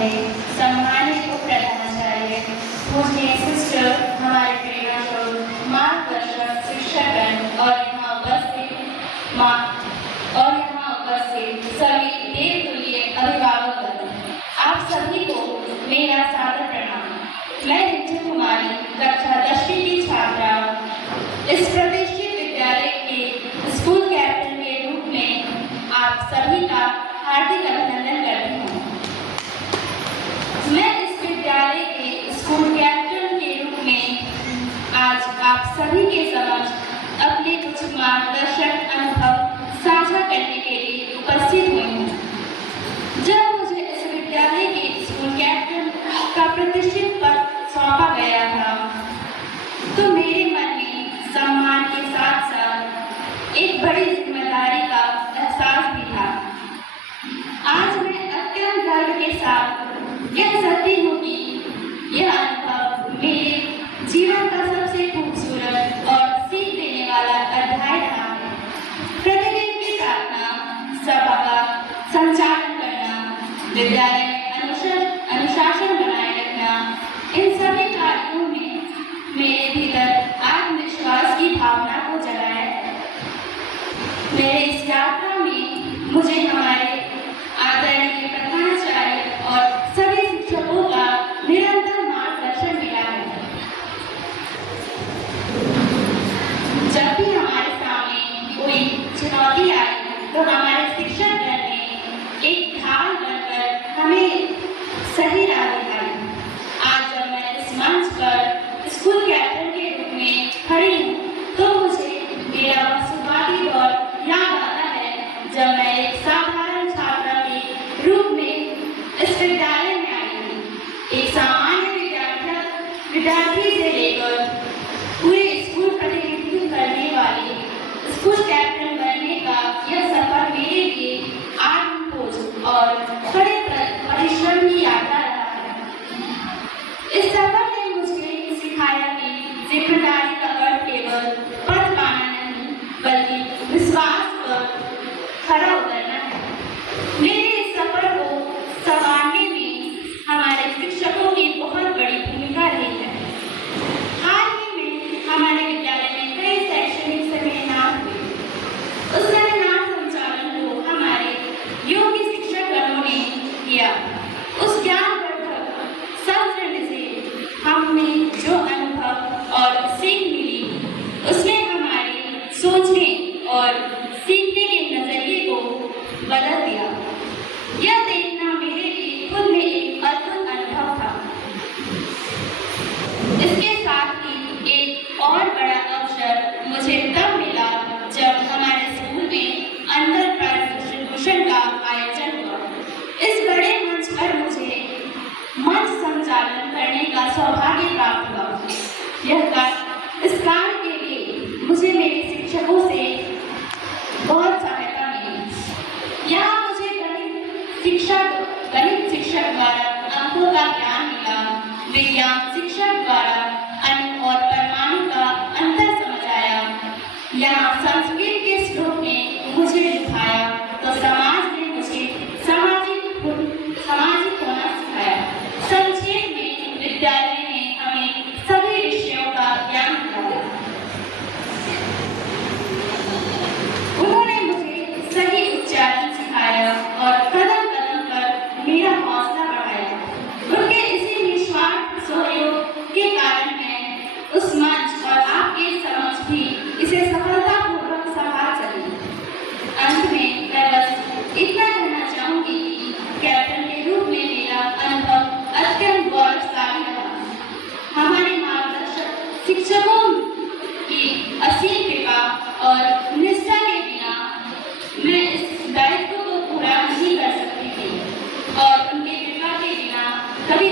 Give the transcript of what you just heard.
महोदय, सम्मानित उपप्रधानाचार्य, पूजनीय सिस्टर, हमारे प्रेरणास्रोत, मार्गदर्शक, शिक्षकगण और यहाँ उपस्थित सभी देवतुल्य अभिभावकगण, आप सभी को मेरा सादर प्रणाम। मैं रिंजू कुमारी, कक्षा 10वीं की छात्रा, इस प्रतिष्ठित विद्यालय के स्कूल कैप्टन के रूप में आप सभी का हार्दिक अभिनंदन करती हूँ। मैं इस विद्यालय के स्कूल कैप्टन के रूप में आज आप सभी के समक्ष अपने कुछ मार्गदर्शक अनुभव साझा करने के लिए उपस्थित हुई हूँ। जब मुझे इस विद्यालय के स्कूल कैप्टन का प्रतिष्ठित पद सौंपा गया था, तो मेरे मन में सम्मान के साथ साथ एक बड़ी जिम्मेदारी का एहसास भी था। आज मैं अत्यंत गर्व के साथ कह सकती हूँ कि यह अनुभव मेरे जीवन का सबसे खूबसूरत और सीख देने वाला अध्याय रहा है। प्रतिदिन की प्रार्थना, सभा का संचालन करना, विद्यालय में अनुशासन बनाए रखना, इन सभी कार्यों में मेरे भीतर आत्मविश्वास की भावना को जगाया है। मेरे इस यात्रा में मुझे हमारे आदरणीय प्रधानाचार्य और सभी शिक्षकों का निरंतर मार्गदर्शन मिला है। जब भी हमारे सामने कोई चुनौती आई, तो हमारे शिक्षकगण ने एक ढाल बनकर हमें सही राह दिखाई। आज जब मैं इस मंच पर स्कूल कैप्टन के रूप में खड़ी हूँ, तो मुझे मेरा शुरुआती दौर याद आता है, जब मैं एक साधारण छात्रा के रूप में इस विद्यालय में आई थी। एक सामान्य विद्यार्थी से लेकर पूरे स्कूल प्रतिनिधित्व करने वाली स्कूल कैप्टन बनने का यह सफर मेरे लिए आत्मखोज और कड़े परिश्रम की यात्रा रहा है। इस सफर ने मुझे सिखाया कि जिम्मेदारी का अर्थ केवल पद पाना नहीं, बल्कि विश्वास पर खरा उतरना है। मेरे इस सफर को संवारने में हमारे शिक्षकों की बहुत बड़ी भूमिका रही है। हाल ही में हमारे विद्यालय में कई शैक्षणिक सेमिनार हुए। उस सेमिनार संचालन को हमारे योग्य शिक्षकगणों ने किया। उस ज्ञानवर्धक सत्र से हमें जो अनुभव और सीख मिली, उसने हमारे सोचने और सीखने के नजरिए को बदल दिया। यह देखना मेरे लिए खुद में एक अद्भुत अनुभव था। इसके साथ ही एक और बड़ा अवसर मुझे तब मिला जब हमारे स्कूल में अंतर प्राइज डिस्ट्रीब्यूशन का आयोजन हुआ। इस बड़े मंच पर मुझे मंच संचालन करने का सौभाग्य प्राप्त हुआ। इस कार्य के लिए मुझे मेरे शिक्षकों से बहुत सहायता मिली। यहाँ मुझे गणित शिक्षक द्वारा अंकों का ज्ञान मिला, विज्ञान शिक्षक द्वारा अणु और परमाणु का अंतर समझ आया। यहाँ संस्कृत के श्लोक ने मुझे लुभाया, तो समाज ने मुझे सामाजिक होना सिखाया। संक्षेप में विद्यालय ने हमें सभी विषयों का ज्ञान दिलाया। उन्होंने मुझे सही उच्चारण सिखाया और कदम कदम पर मेरा हौसला बढ़ाया। उनके इसी निस्वार्थ सहयोग के कारण मैं उस मंच और आपके समक्ष भी इसे सफलतापूर्वक संभाल सकी। अंत में मैं बस इतना कहना चाहूंगी कि कैप्टन के रूप में मेरा अनुभव अत्यंत गौरवशाली रहा। हमारे मार्गदर्शक शिक्षकों की असीम कृपा और निष्ठा के बिना मैं इस दायित्व को पूरा नहीं कर सकती थी, और उनके कृपा के बिना कभी